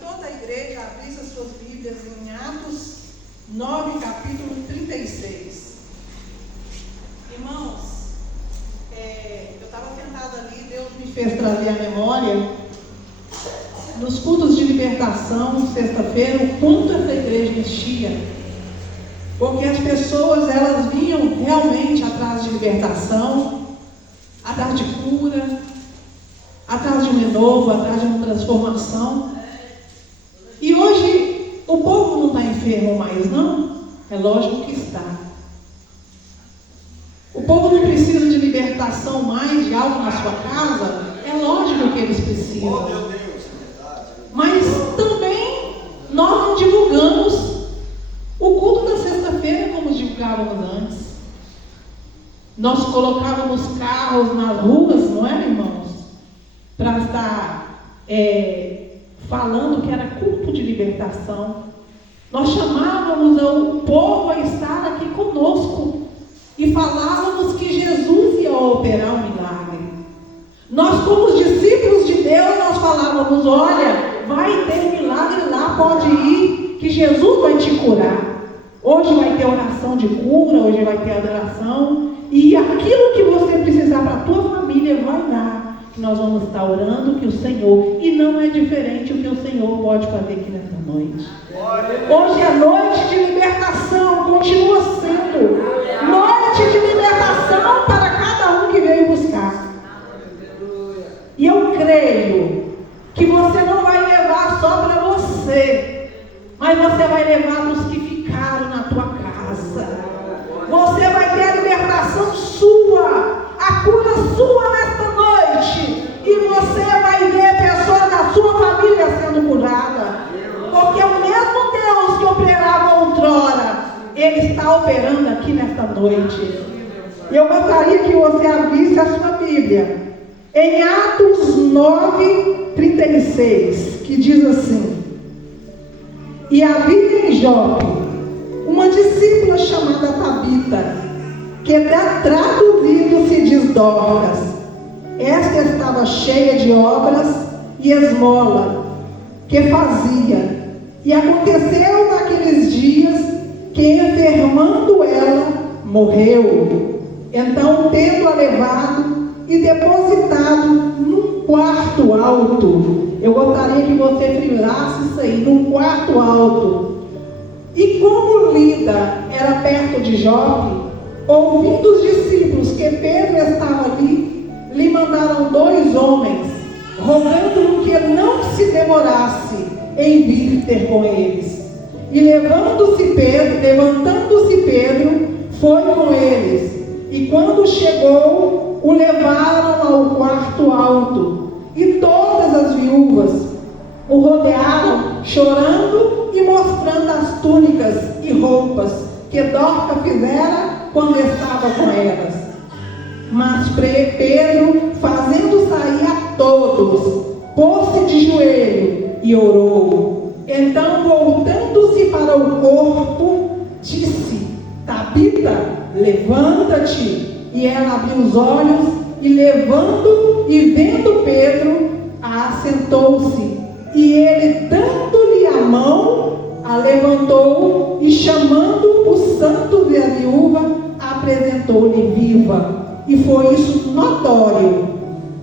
toda a igreja abrisse as suas Bíblias em Atos 9, capítulo 36. Irmãos, eu estava sentada ali, Deus me fez trazer à memória, nos cultos de libertação, sexta-feira, o quanto essa igreja enchia. Porque as pessoas, elas vinham realmente atrás de libertação, atrás de cura, atrás de um renovo, atrás de uma transformação. E hoje o povo não está enfermo mais, não? É lógico que está. O povo não precisa de libertação mais de algo na sua casa? É lógico que eles precisam. Mas também nós não divulgamos o culto da sexta-feira como divulgávamos antes. Nós colocávamos carros nas ruas, não é, irmãos? Para estar falando que era culto de libertação. Nós chamávamos o povo a estar aqui conosco e falávamos que Jesus ia operar um milagre. Nós, como os discípulos de Deus, nós falávamos: olha, vai ter milagre lá, pode ir, que Jesus vai te curar. Hoje vai ter oração de cura, hoje vai ter adoração, e aquilo que você precisar para a tua família vai dar, que nós vamos estar orando, que o Senhor, e não é diferente o que o Senhor pode fazer aqui nessa noite. Hoje é noite de libertação, continua sendo noite de libertação para cada um que veio buscar. E eu creio que você não vai levar só para você, mas você vai levar para os que ficaram na tua casa. Você vai ter a libertação sua, a cura sua nesta noite. E você vai ver pessoas da sua família sendo curada. Porque o mesmo Deus que operava outrora, Ele está operando aqui nesta noite. Eu gostaria que você abrisse a sua Bíblia em Atos 9, 36, que diz assim: e havia em Jope uma discípula chamada Tabita, que traduzido se diz Dorcas. Esta estava cheia de obras e esmola que fazia. E aconteceu naqueles dias que, enfermando ela, morreu. Então, tendo-a levado e depositado num quarto alto. Eu gostaria que você frisasse isso aí, num quarto alto. E como Lida era perto de Jope, ouvindo os discípulos que Pedro estava ali, lhe mandaram 2 homens, rogando que não se demorasse em vir ter com eles. E levantando-se Pedro, foi com eles. E quando chegou, o levaram ao quarto alto. E todas as viúvas o rodearam, chorando e mostrando as túnicas e roupas que Dorcas fizera quando estava com elas. Mas Pedro, fazendo sair a todos, pôs-se de joelho e orou. Então, voltando-se para o corpo, disse: Tabita, levanta-te. E ela abriu os olhos, e levando e vendo Pedro, assentou-se. E ele, dando-lhe a mão, a levantou, e chamando os santos e a viúva, apresentou-lhe viva. E foi isso notório,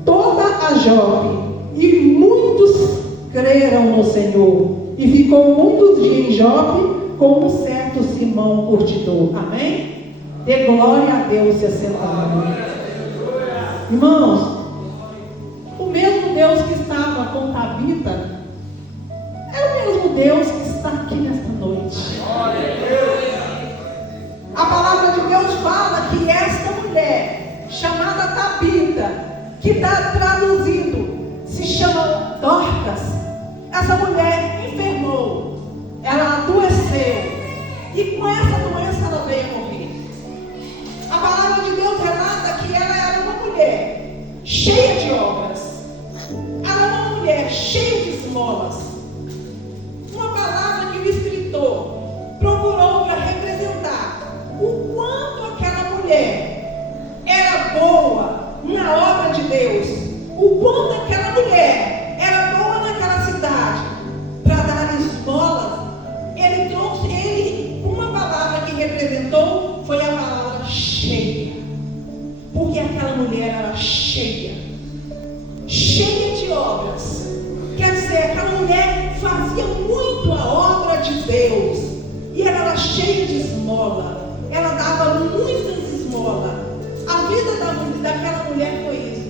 toda a Jope, e muitos creram no Senhor. E ficou muitos dias em Jope com um certo Simão curtidor. Amém? Dê glória a Deus e assentado. Irmãos, o mesmo Deus que estava com Tabita é o mesmo Deus que está aqui nesta noite. A palavra de Deus fala que esta mulher, chamada Tabita, que está traduzido, se chama Dorcas. Essa mulher enfermou, ela adoeceu, e com essa doença ela veio a morrer. A palavra de Deus relata que ela era uma mulher cheia de obras, ela era uma mulher cheia de esmolas. Uma palavra que o escritor procurou para representar o quanto aquela mulher era boa na obra de Deus, o quanto aquela mulher era boa naquela cidade, para Deus. E ela era cheia de esmola. Ela dava muitas esmolas. A vida daquela mulher foi isso.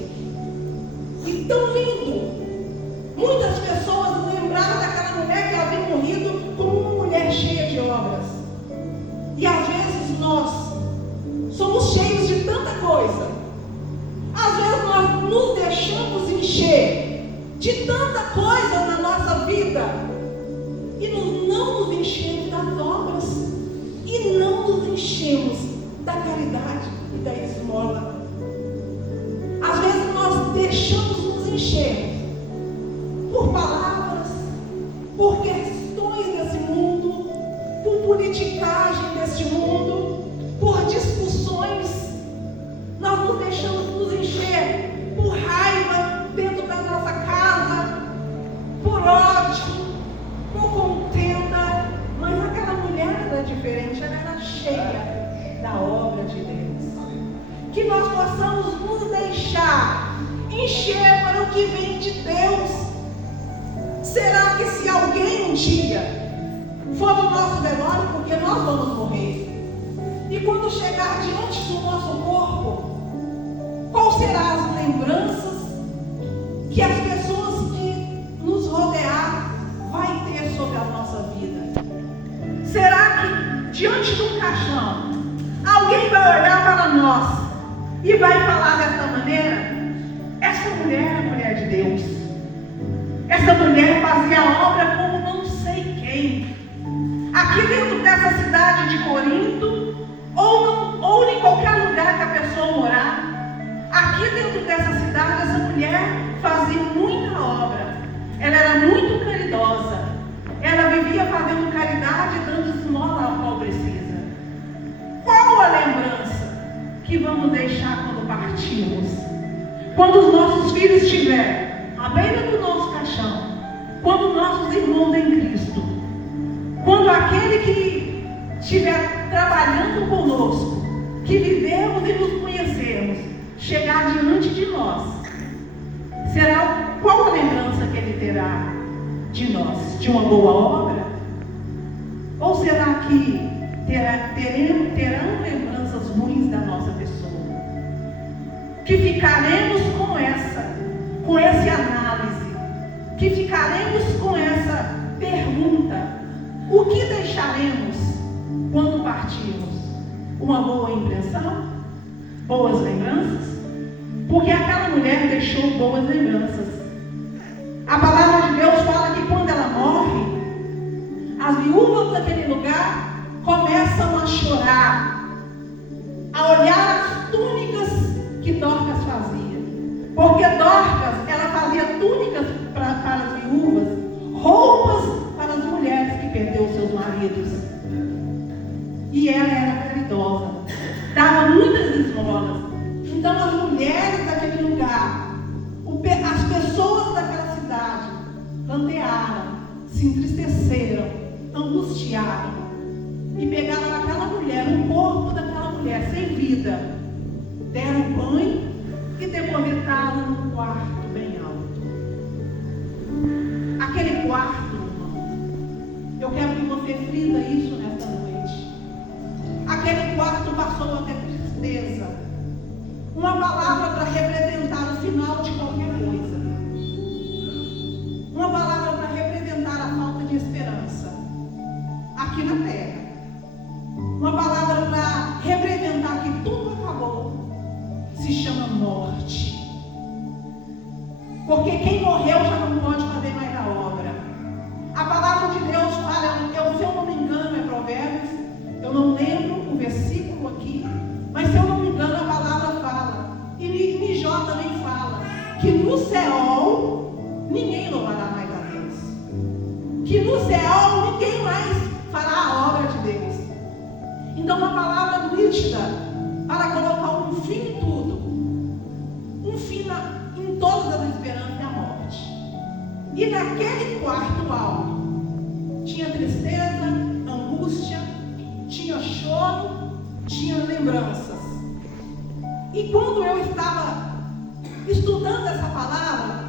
E tão lindo. Muitas pessoas lembraram daquela mulher que havia morrido como uma mulher cheia de obras. E às vezes nós somos cheios de tanta coisa. Às vezes nós nos deixamos encher de tanta coisa na nossa vida e não nos enchemos das obras e não nos enchemos da caridade e da esmola. Às vezes nós deixamos nos encher por palavras, por questões desse mundo, por politicagem deste mundo, por discussões. Nós nos deixamos nos encher por raiva dentro da nossa casa, por ódio, por contenda. Mas aquela mulher era diferente, ela era cheia da obra de Deus. Que nós possamos nos deixar encher para o que vem de Deus. Será que se alguém um dia for no nosso velório, porque nós vamos morrer, e quando chegar diante do nosso corpo, qual serão as lembranças que as pessoas que nos rodear vai ter sobre a nossa vida? Será que diante de um caixão alguém vai olhar para nós e vai falar dessa maneira? Essa mulher é mulher de Deus. Essa mulher fazia a obra como não sei quem. Aqui dentro dessa cidade de Corinto, ou em qualquer lugar que a pessoa morar, aqui dentro dessa cidade, essa mulher fazia muita obra. Ela era muito caridosa. Ela vivia fazendo caridade e dando esmola ao qual precisa. Qual a lembrança que vamos deixar quando partirmos? Quando os nossos filhos estiverem à beira do nosso caixão, quando nossos irmãos em Cristo, quando aquele que estiver trabalhando conosco, que vivemos e nos conhecemos, chegar diante de nós, será qual a lembrança que ele terá de nós? De uma boa obra? Ou será que terão lembranças ruins da nossa pessoa? Que ficaremos com essa análise, que ficaremos com essa pergunta: o que deixaremos quando partirmos? Uma boa impressão? Boas lembranças? Porque aquela mulher deixou boas lembranças. A palavra de Deus fala que quando ela morre, as viúvas daquele lugar começam a chorar, a olhar as túnicas que Dorcas fazia. Porque Dorcas, ela fazia túnicas para as viúvas, roupas para as mulheres que perderam seus maridos. E ela era caridosa, dava muitas esmolas. Então as mulheres daquele lugar, as pessoas daquela cidade, plantearam, se entristeceram, angustiaram e pegaram aquela mulher, o corpo daquela mulher sem vida, deram banho e depositaram num quarto bem alto. Aquele quarto, irmão, eu quero que você frisa isso nesta noite. Aquele quarto passou a ter tristeza, uma palavra para representar o final de qualquer coisa, uma palavra para representar a falta de esperança aqui na terra, uma palavra para representar que tudo acabou. Se chama morte. Porque quem morreu já não pode fazer mais a obra. A palavra de Deus fala, se eu não me engano é Provérbios, eu não lembro o versículo aqui, mas se eu não me engano a palavra fala, e Jó também fala, que no Seol ninguém louvará mais a Deus. Que no Seol ninguém mais fará a obra de Deus. Então uma palavra nítida para colocar um fim em tudo, um fim em todas as esperanças e a morte. E naquele quarto alto tinha tristeza, angústia, tinha choro, tinha lembranças. E quando eu estava estudando essa palavra,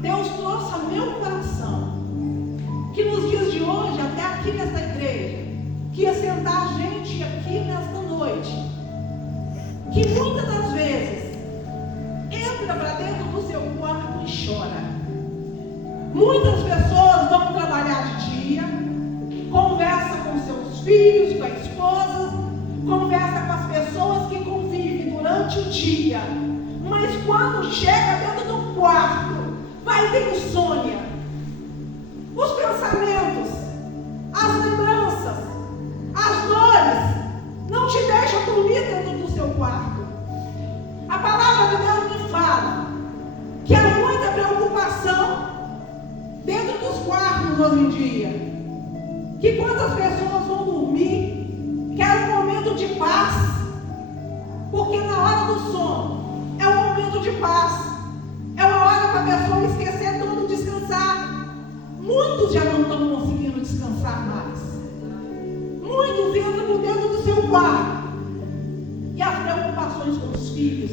Deus trouxe ao meu coração que nos dias de hoje, até aqui nessa igreja, tem insônia, os pensamentos, as lembranças, as dores, não te deixam dormir dentro do seu quarto. A palavra de Deus me fala que há muita preocupação dentro dos quartos hoje em dia. Que quando as pessoas vão dormir, querem um momento de paz, porque na hora do sono é um momento de paz, é uma hora para a pessoa esquecer tudo, descansar. Muitos já não estão conseguindo descansar mais. Muitos entram dentro do seu quarto. E as preocupações com os filhos,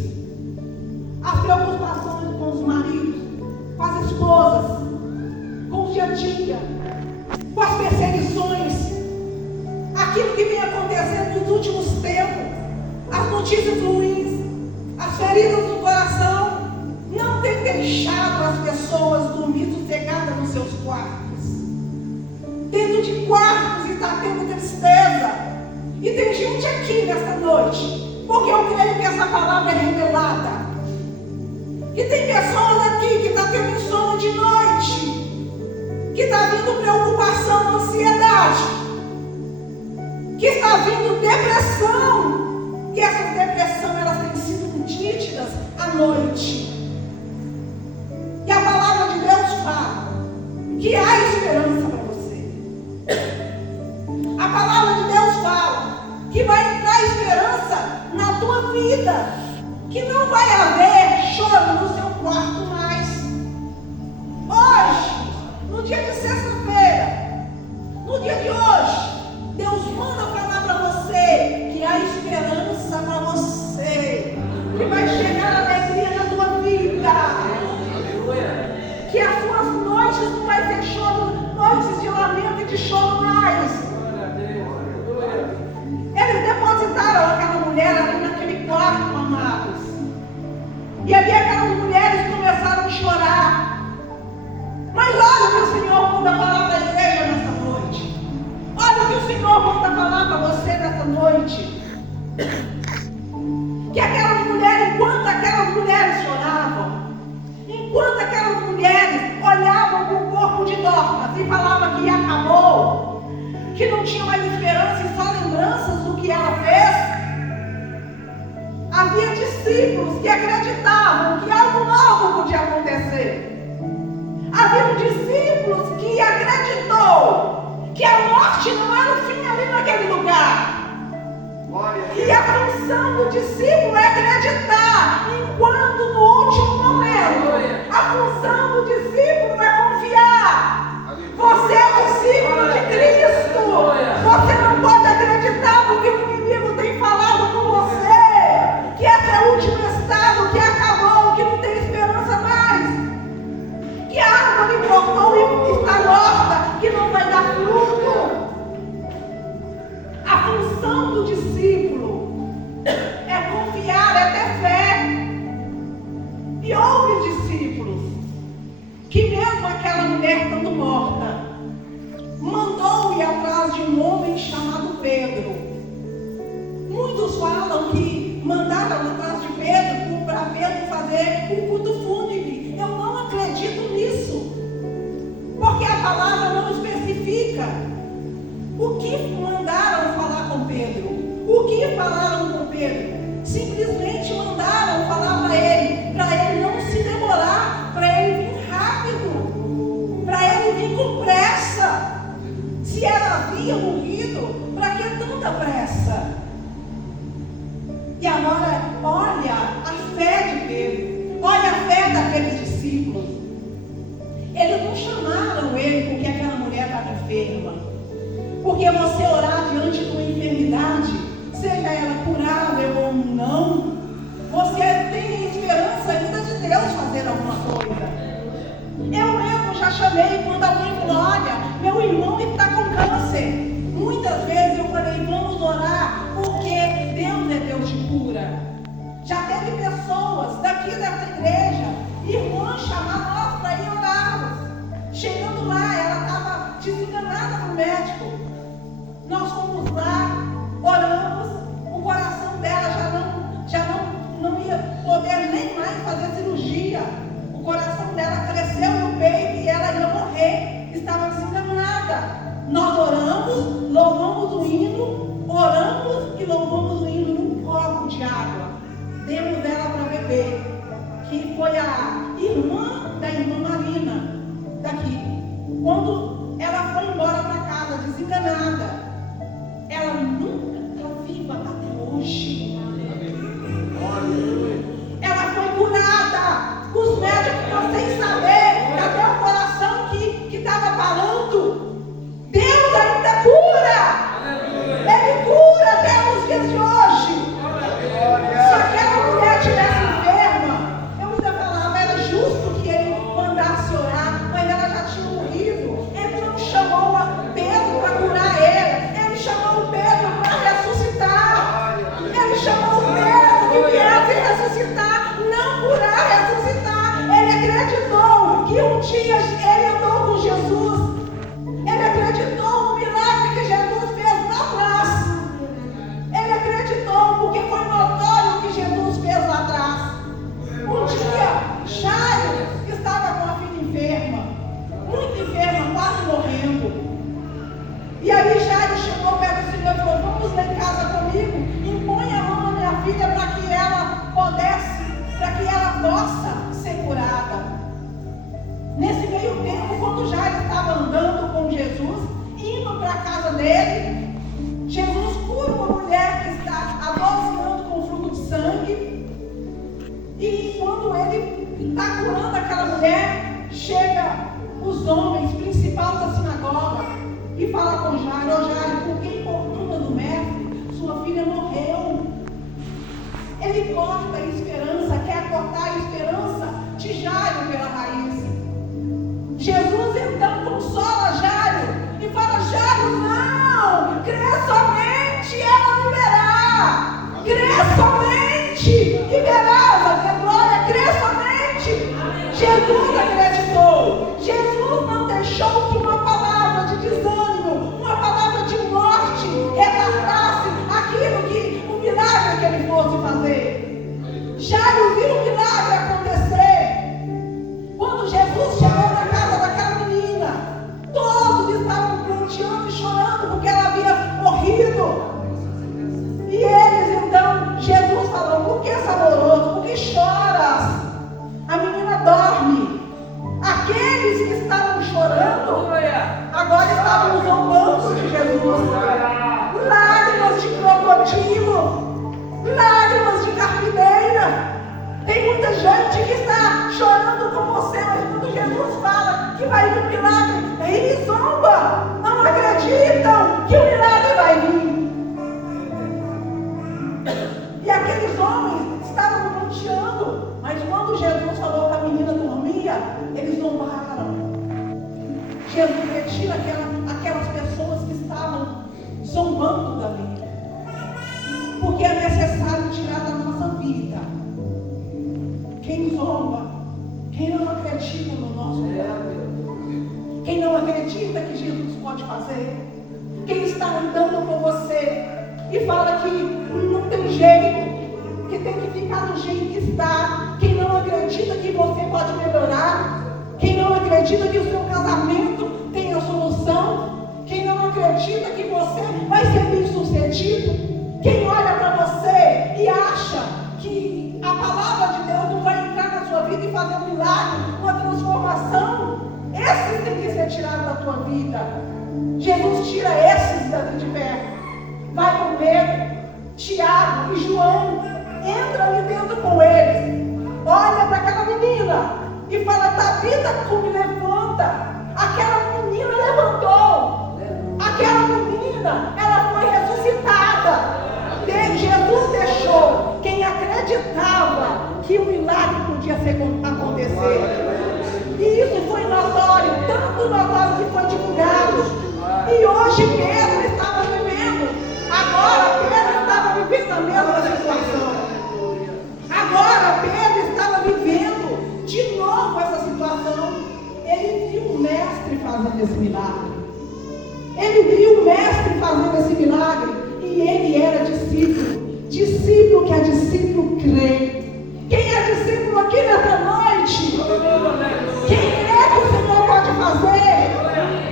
as preocupações com os maridos, com as esposas, com o dia a dia, com as perseguições, aquilo que vem acontecendo nos últimos tempos, as notícias ruins, as feridas no coração, não tem deixado as pessoas dormir sossegadas nos seus quartos. Dentro de quartos está tendo tristeza. E tem gente aqui nesta noite, porque eu creio que essa palavra é revelada. E tem pessoas aqui que estão tendo insônia de noite, que está vindo preocupação, ansiedade, que está vindo depressão. E essas depressões, elas têm sido nítidas à noite. E a palavra de Deus fala que há esperança para você. A palavra de Deus fala que vai entrar esperança na tua vida, que não vai haver choro no seu quarto mais. Hoje, no dia de sexta-feira, no dia de hoje, Deus manda falar para você que há esperança para você, que vai chegar a alegria na tua vida, que as suas noites não vai ter choro, noites de lamento e de choro mais. Eles depositaram aquela mulher ali naquele quarto, amados. E ali aquelas mulheres começaram a chorar. Mas olha o que o Senhor manda falar para a igreja nessa noite. Olha o que o Senhor manda falar para você nessa noite. Que aquelas mulheres, enquanto aquelas mulheres choravam, enquanto aquelas mulheres olhavam para o corpo de Dorcas e falavam que acabou, que não tinha mais esperança e só lembranças do que ela fez, havia discípulos que acreditavam que algo novo podia acontecer. Havia discípulos que acreditou que a morte não era o fim ali naquele lugar. E a função do discípulo é acreditar, enquanto no último momento, a função do discípulo é confiar. Você é discípulo de Cristo. Você não pode acreditar no que o inimigo tem falado com você, que esse é o último estado, que acabou, que não tem esperança mais, que a árvore brotou e está morta, que não vai dar fruto. A função do discípulo é confiar, é ter fé. E houve discípulos que, mesmo aquela mulher estando morta, mandou ir atrás de um homem chamado Pedro. Muitos falam que mandaram atrás de Pedro para Pedro fazer o culto fúnebre. Eu não acredito nisso, porque a palavra não especifica o que mandaram falar com Pedro, o que falaram com Pedro. Simplesmente mandaram falar para ele não se demorar, para ele vir rápido, para ele vir com pressa. Se ela havia morrido, para que tanta pressa? E agora, olha a fé de Pedro, olha a fé daqueles discípulos. Eles não chamaram ele porque aquela mulher estava enferma. Porque você orar diante de uma enfermidade, seja ela curável ou não, louvamos o hino, oramos e louvamos o hino num copo de água. Demos ela para beber, que foi a irmã da irmã Marina, daqui. Quando ela foi embora para casa, desenganada, ela nunca está viva até hoje. Ela foi curada. Os médicos ficam sem saber, até o coração que estava parando. Deus ainda cura. Ele cura até os dias de hoje. Se aquela mulher tivesse enferma, eu ainda falava, era justo que ele mandasse orar, mas ela já tinha morrido. Ele não chamou Pedro para curar ela, ele chamou Pedro para ressuscitar. Ele chamou Pedro que viesse ressuscitar, não curar, ressuscitar. Ele acreditou que um dia ele andou com Jesus. Ele acreditou no milagre que Jesus fez lá atrás. Ele acreditou porque foi notório o que Jesus fez lá atrás. Um dia, Jairo estava com a filha enferma, muito enferma, quase morrendo. E aí Jairo chegou perto do Senhor e falou: vamos lá em casa comigo, impõe a mão na minha filha para que ela possa ser curada. Nesse meio tempo, quando Jairo estava andando com Jesus, indo para a casa dele, Jesus cura uma mulher que está há 12 anos com fluxo de sangue. E quando ele está curando aquela mulher, chega os homens, principal da sinagoga, e fala com Jairo: ó Jairo, por que importuna do mestre? Sua filha morreu. Ele corta a esperança, quer cortar a esperança de Jairo pela raiz. Jesus então consola Jairo e fala: Jairo, não, crê somente, ela viverá. Crê somente e verás a tua glória. Crê somente. Jesus acreditou. Jesus não deixou que uma palavra de desânimo, uma palavra de morte retardasse aquilo que o milagre que ele fosse fazer. Jairo viu o milagre acontecer. Quando Jesus chegou na casa daquela menina, todos estavam pranteando e chorando porque ela havia morrido. E eles então, Jesus falou: por que esse amoroso? Por que choras? A menina dorme. Aqueles que estavam chorando agora estavam zombando de Jesus. Lágrimas de crocodilo, lágrimas de carpideira. Tem muita gente que está chorando com você, mas quando Jesus fala que vai vir um milagre, eles zombam, não acreditam que o milagre vai vir. E aqueles homens estavam pranteando, mas quando Jesus falou que a menina dormia, eles zombaram. Jesus retira aquelas pessoas que estavam zombando dali, porque é necessário tirar da nossa vida quem zomba, quem não acredita no nosso Deus, quem não acredita que Jesus pode fazer, quem está andando com você e fala que não tem jeito, que tem que ficar do jeito que está, quem não acredita que você pode melhorar, quem não acredita que o seu casamento tem a solução, quem não acredita que você vai ser bem sucedido, quem olha para você e acha que a palavra de Deus não vai entrar na sua vida e fazer um milagre, uma transformação, esses têm que ser tirados da tua vida. Jesus tira esses daqui de perto. Vai com Pedro, Tiago e João, entra ali dentro com eles, olha para aquela menina e fala: Tabita, me levanta. Aquela menina levantou, aquela menina, ela foi ressuscitada. Jesus deixou quem acreditava que o milagre podia acontecer. E isso foi notório, tanto notório que foi divulgado. E hoje Pedro estava vivendo, agora Pedro estava vivendo a mesma situação. Agora Pedro estava vivendo de novo essa situação. Ele viu o mestre fazendo esse milagre. Ele viu o mestre fazendo esse milagre. E ele era discípulo. Discípulo que é discípulo crê. Quem é discípulo aqui nessa noite? Quem crê que o Senhor pode fazer?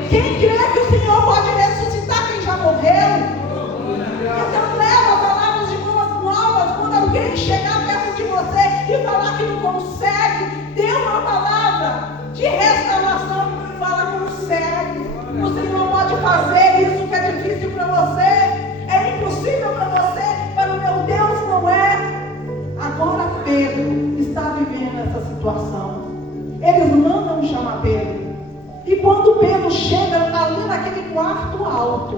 Quem crê que o Senhor pode ressuscitar quem já morreu? de restauração, fala consegue. O Senhor pode fazer isso que é difícil para você, é impossível para você, para o meu Deus não é. Agora Pedro está vivendo essa situação. Eles mandam chamar Pedro. E quando Pedro chega ali naquele quarto alto,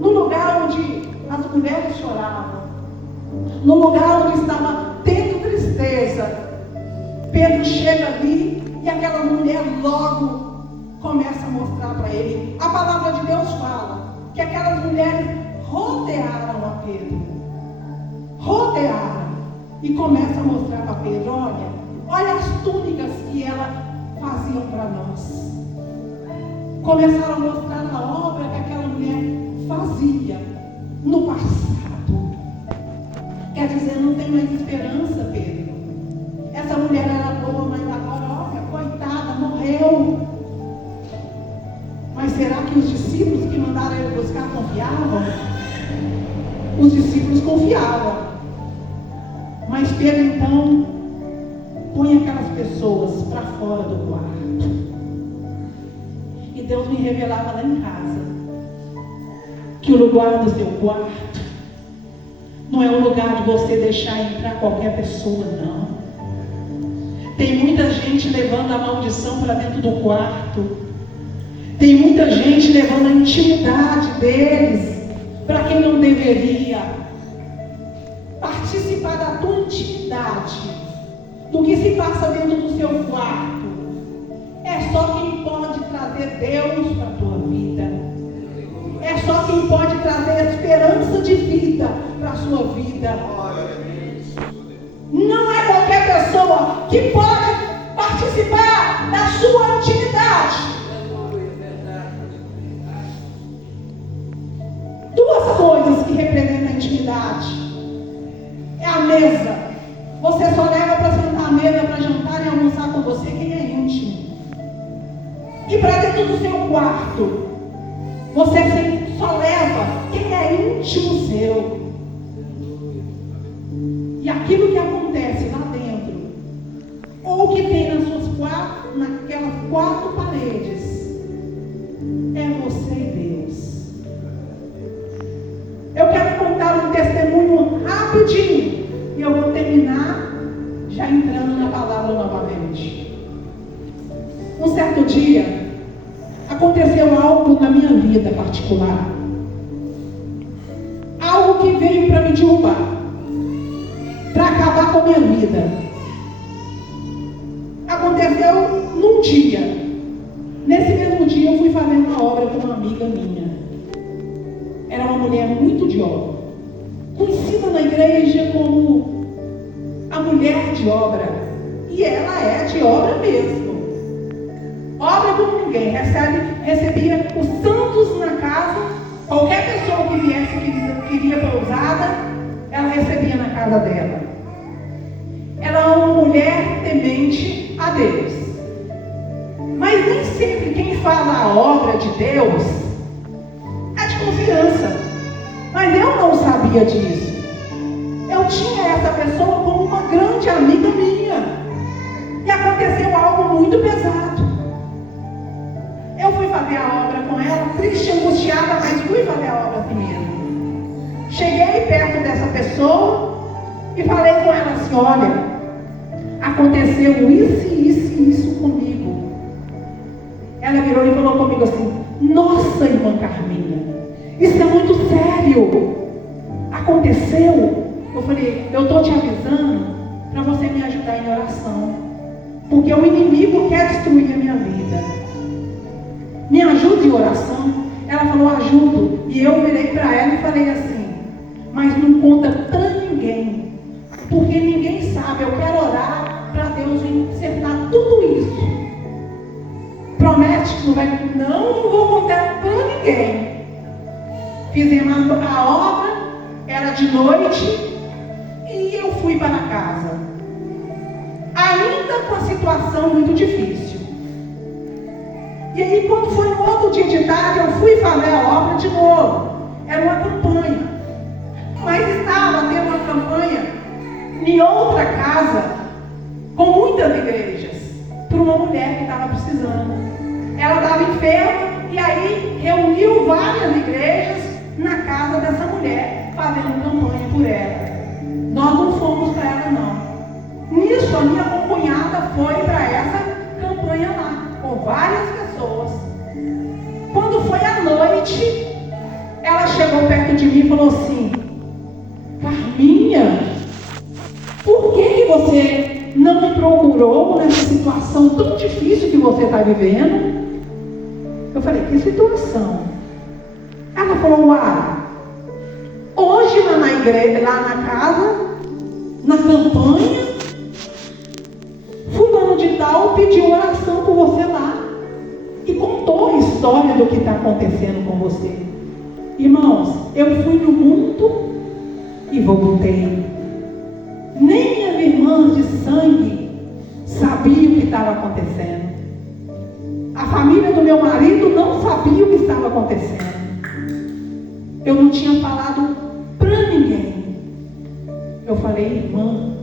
no lugar onde as mulheres choravam, no lugar onde estava tendo tristeza, Pedro chega ali e aquela mulher logo começa a mostrar para ele. A palavra de Deus fala que aquelas mulheres rodearam a Pedro. Rodearam. E começa a mostrar para Pedro, olha as túnicas que ela fazia para nós. Começaram a mostrar a obra que aquela mulher fazia no passado. Quer dizer, não tem mais esperança, Pedro. Essa mulher era boa, mas agora, olha, coitada, morreu. Mas será que os discípulos que mandaram ele buscar confiavam? Os discípulos confiavam. Mas Pedro então põe aquelas pessoas para fora do quarto. E Deus me revelava lá em casa que o lugar do seu quarto não é o lugar de você deixar entrar qualquer pessoa, não. Tem muita gente levando a maldição para dentro do quarto. Tem muita gente levando a intimidade deles para quem não deveria participar da tua intimidade, do que se passa dentro do seu quarto. É só quem pode trazer Deus para a tua vida. É só quem pode trazer esperança de vida para a sua vida. Não é qualquer pessoa que pode participar da sua intimidade. Duas coisas que representam a intimidade. É a mesa. Você só leva para sentar à mesa para jantar e almoçar com você quem é íntimo. E para dentro do seu quarto, você só leva quem é íntimo seu. E aquilo que acontece lá dentro, ou que tem naquelas quatro paredes, é você e Deus. Eu quero contar um testemunho rapidinho e eu vou terminar já entrando na palavra novamente. Um certo dia aconteceu algo na minha vida particular, algo que veio para me derrubar, para acabar com a minha vida. Aconteceu num dia. Nesse mesmo dia eu fui fazer uma obra com uma amiga minha. Era uma mulher muito de obra, conhecida na igreja como a mulher de obra. E ela é de obra mesmo. Obra como ninguém. Recebia os santos na casa. Qualquer pessoa que viesse que queria pousada, ela recebia na casa dela. Ela é uma mulher temente a Deus. Mas nem sempre quem faz a obra de Deus é de confiança. Mas eu não sabia disso. Eu tinha essa pessoa como uma grande amiga minha. E aconteceu algo muito pesado. Eu fui fazer a obra com ela, triste, angustiada, mas fui fazer a obra assim mesmo. Cheguei perto dessa pessoa e falei com ela assim: olha, aconteceu isso comigo. Ela virou e falou comigo assim: nossa, irmã Carminha, isso é muito sério. Aconteceu? Eu falei: eu estou te avisando para você me ajudar em oração, porque o inimigo quer destruir a minha vida. Me ajude em oração. Ela falou: ajudo. E eu virei para ela e falei assim: mas não conta para ninguém, porque ninguém sabe. Eu quero orar para Deus consertar tudo isso. Promete que não vai. Não vou contar para ninguém. Fizemos a obra, era de noite, e eu fui para casa, ainda com a situação muito difícil. E aí, quando foi no outro dia de tarde, eu fui fazer a obra de novo. Era uma campanha, mas estava tendo uma campanha em outra casa, com muitas igrejas, para uma mulher que estava enferma, e aí reuniu várias igrejas na casa dessa mulher, fazendo campanha por ela. Nós não fomos para ela, não. Nisso, a minha cunhada foi para essa campanha lá, com várias pessoas. Quando foi à noite, ela chegou perto de mim e falou assim: Carminha, por que você não me procurou nessa situação tão difícil que você está vivendo? Eu falei: que situação? Ela falou: hoje lá na igreja, lá na casa, na campanha, fulano de tal pediu oração por você lá e contou a história do que está acontecendo com você. Irmãos, eu fui no mundo e voltei. Nem minhas irmãs de sangue sabiam o que estava acontecendo. A família do meu marido não sabia o que estava acontecendo. Eu não tinha falado para ninguém. Eu falei: irmã,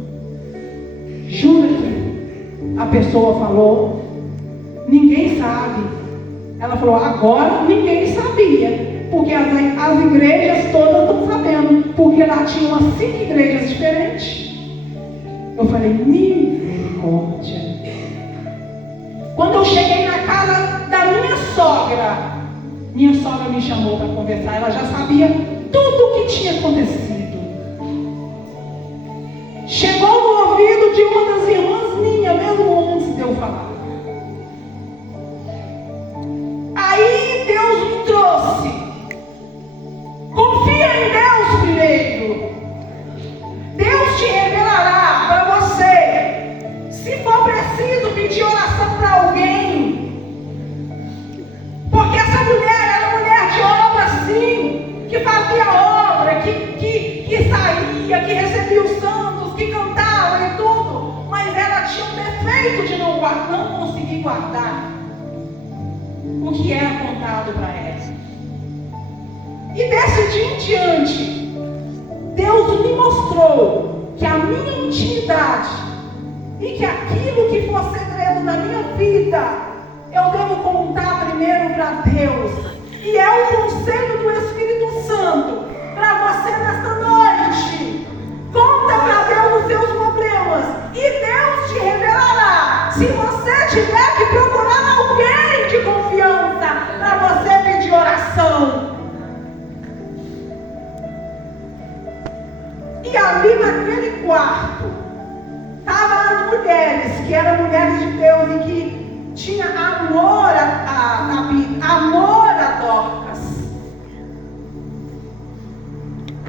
jura que a pessoa falou? Ninguém sabe. Ela falou: agora ninguém sabia, porque as igrejas todas estão sabendo, porque lá tinha umas 5 igrejas diferentes. Eu falei: misericórdia. Quando eu cheguei na casa da minha sogra me chamou para conversar. Ela já sabia tudo o que tinha acontecido. Chegou no ouvido de uma das irmãs minhas, mesmo antes de eu falar. Aí Deus me trouxe. Confia em Deus primeiro. Deus te revelará para você. Se for preciso pedir oração para alguém. Porque essa mulher era mulher de obra, sim. Que fazia obra, que saía, que recebia os santos, que cantava e tudo. Mas ela tinha um defeito de não conseguir guardar o que era contado para ela. E desse dia em diante, Deus me mostrou que a minha intimidade e que aquilo que for segredo na minha vida, eu devo contar primeiro para Deus. E é o conselho do Espírito Santo para você nesta noite. Conta para Deus os seus problemas e Deus te revelará. Se você tiver que procurar alguém de confiança para você pedir oração. E ali naquele quarto estavam as mulheres, que eram mulheres de Deus e que tinha amor a Dorcas.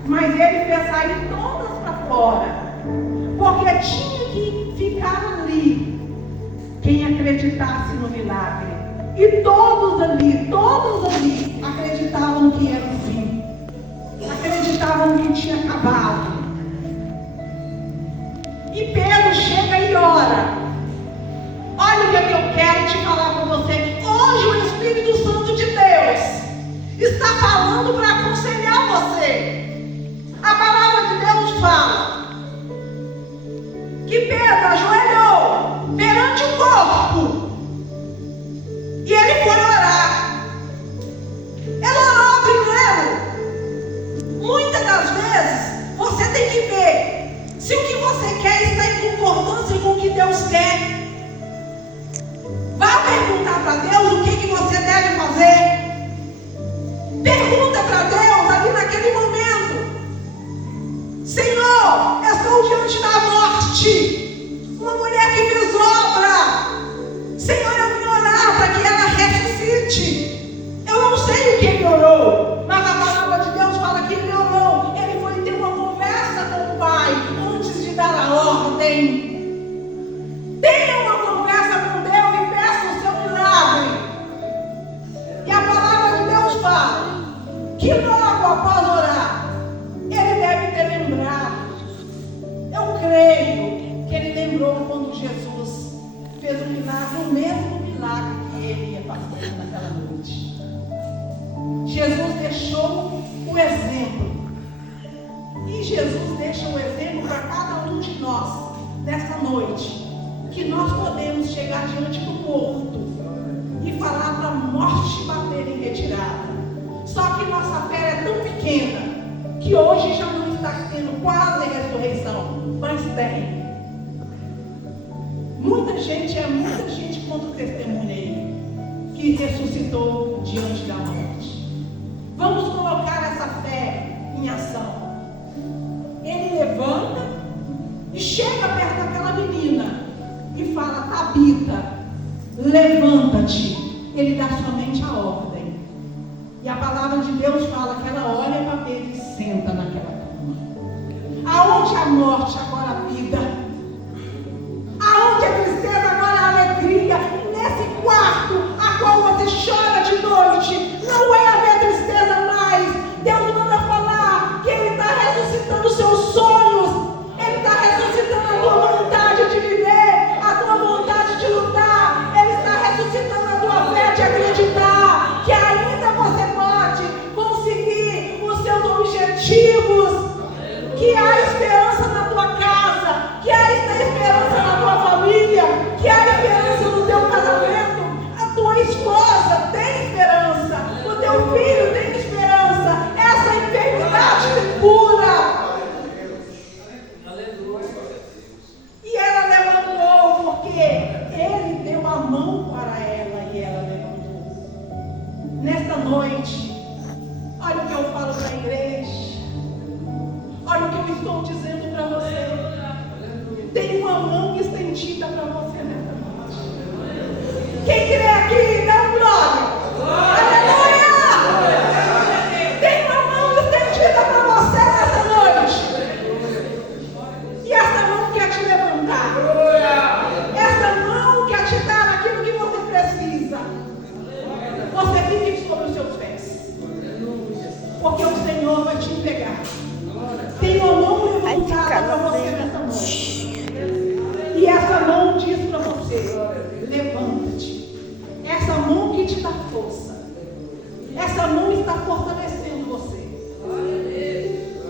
Mas ele fez sair todas para fora, porque tinha que ficar ali quem acreditasse no milagre. E todos ali acreditavam que era o fim, acreditavam que tinha acabado. E Pedro chega e ora. Olha o que eu quero te falar para você. Hoje o Espírito Santo de Deus está falando para aconselhar você. A palavra de Deus fala que Pedro ajoelhou perante o corpo e ele foi orar. Ele orou primeiro. Muitas das vezes você tem que ver se o que você quer está em concordância com o que Deus quer. Vá perguntar para Deus o que você deve fazer. Pergunta para Deus ali naquele momento: Senhor, eu estou diante da morte. Uma mulher que fez obra. Senhor, eu vim orar para que ela ressuscite. Eu não sei o que ele orou, mas a palavra de Deus fala que ele orou. Ele foi ter uma conversa com o Pai antes de dar a ordem. Tenha uma conversa com Deus e peça o seu milagre. E a palavra de Deus fala que logo após orar, ele deve ter lembrado. Eu creio que ele lembrou quando Jesus fez um milagre, o mesmo milagre que ele ia fazer naquela noite. Jesus deixou o exemplo. E Jesus deixa o exemplo para cada um de nós nessa noite. Que nós podemos chegar diante do morto e falar para a morte bater em retirada. Só que nossa fé é tão pequena que hoje já não está tendo quase ressurreição, mas tem. Muita gente conta o testemunho aí, que ressuscitou diante da morte. Vamos colocar essa fé em ação. Ele levanta e chega perto daquela menina e fala: Tabita, levanta-te. Ele dá somente a ordem. E a palavra de Deus fala que ela olha para ele e senta naquela cama. Aonde a morte, agora a vida. Aonde a tristeza, agora a alegria. Nesse quarto a qual você chora de noite, não é a minha tristeza mais. Deus manda falar que Ele está ressuscitando os seus sonhos. Ele está ressuscitando a tua vontade de viver, a tua vontade de lutar. Ele está ressuscitando a tua fé de acreditar que ainda você pode conseguir os seus objetivos. Que há esperança na tua casa, que há esperança na tua família, que há esperança no teu casamento. A tua esposa tem esperança, o teu filho tem esperança. Essa enfermidade te cura. E ela levantou porque ele deu a mão para ela e ela levantou. Nesta noite, olha o que eu falo para a igreja. Olha o que eu estou dizendo para você. Tem uma mão estendida para você nessa noite. Quem crê aqui, dá um glória. Aleluia! Tem uma mão estendida para você nessa noite. E essa mão quer te levantar. Essa mão quer te dar aquilo que você precisa. Você fique sobre os seus pés. Porque o Senhor vai te pegar. Tem uma mão levantada para você nessa noite. E essa mão diz para você: levanta-te. Essa mão que te dá força. Essa mão está fortalecendo você.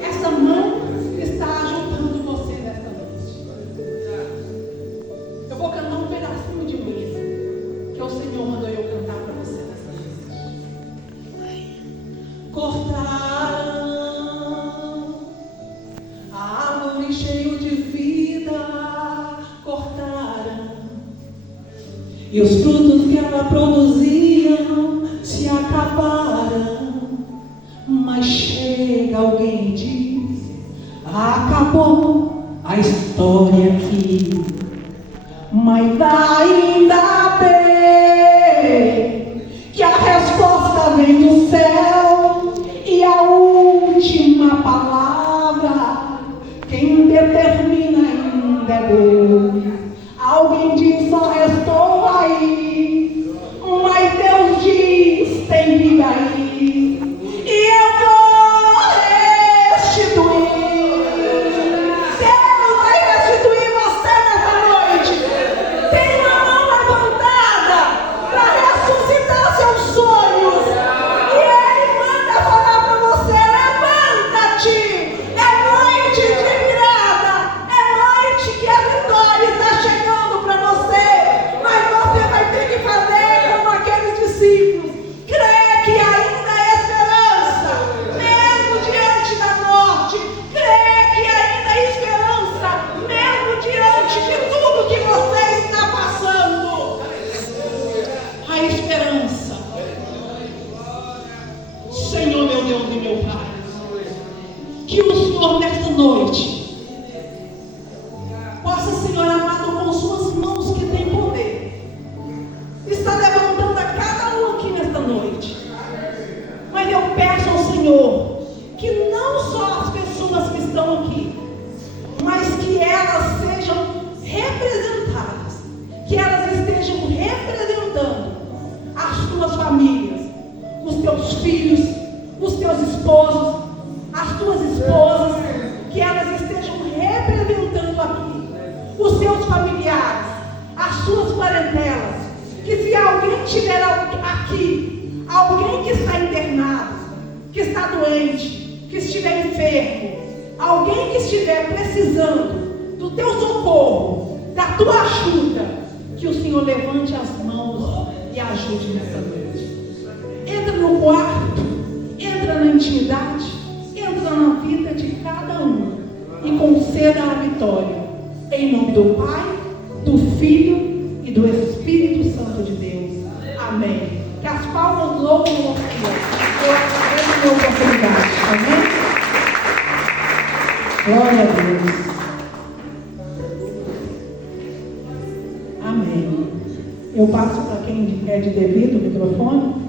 Essa mão está ajudando você nessa noite. Eu vou cantar um pedacinho de música que o Senhor mandou eu cantar para você nessa noite. Cortaram a árvore cheia de vida, cortaram, e os frutos que ela produzia se acabaram. Mas chega alguém e diz: acabou a história aqui. Mas ainda bem que a resposta vem do céu, e a última palavra quem determina ainda é Deus. Alguém diz: só restou aí, mas Deus diz: tem vida aí, e eu vou restituir. Deus vai restituir você nessa noite. Tem uma mão levantada para ressuscitar seus sonhos, e Ele manda falar para você: levanta-te. É noite de virada, é noite que a vitória está chegando para você, mas você vai ter que fazer como aqueles discípulos, crer que ainda há esperança, mesmo diante da morte, crer que ainda há esperança, mesmo diante de tudo que você está passando. A esperança. Senhor, meu Deus e meu Pai, que o Senhor nesta noite possa, Senhor amado, com suas mãos que tem poder, está levantando a cada um aqui nesta noite. Mas eu peço ao Senhor que não só as pessoas que estão aqui, mas que elas sejam representadas, que elas estejam representando as tuas famílias, os teus filhos, os teus esposos, as tuas esposas, que elas estejam representando aqui os seus familiares, as suas parentelas. Que se alguém tiver aqui, alguém que está internado, que está doente, que estiver enfermo, alguém que estiver precisando do teu socorro, da tua ajuda, que o Senhor levante as mãos e ajude nessa noite. Entra no quarto, entra na intimidade, entra na vida de cada um e conceda a vitória. Em nome do Pai, do Filho e do Espírito Santo de Deus. Amém. Que as palmas louvam o Senhor. Eu agradeço a oportunidade. Amém? Glória a Deus. Amém. Eu passo para quem é de devido o microfone.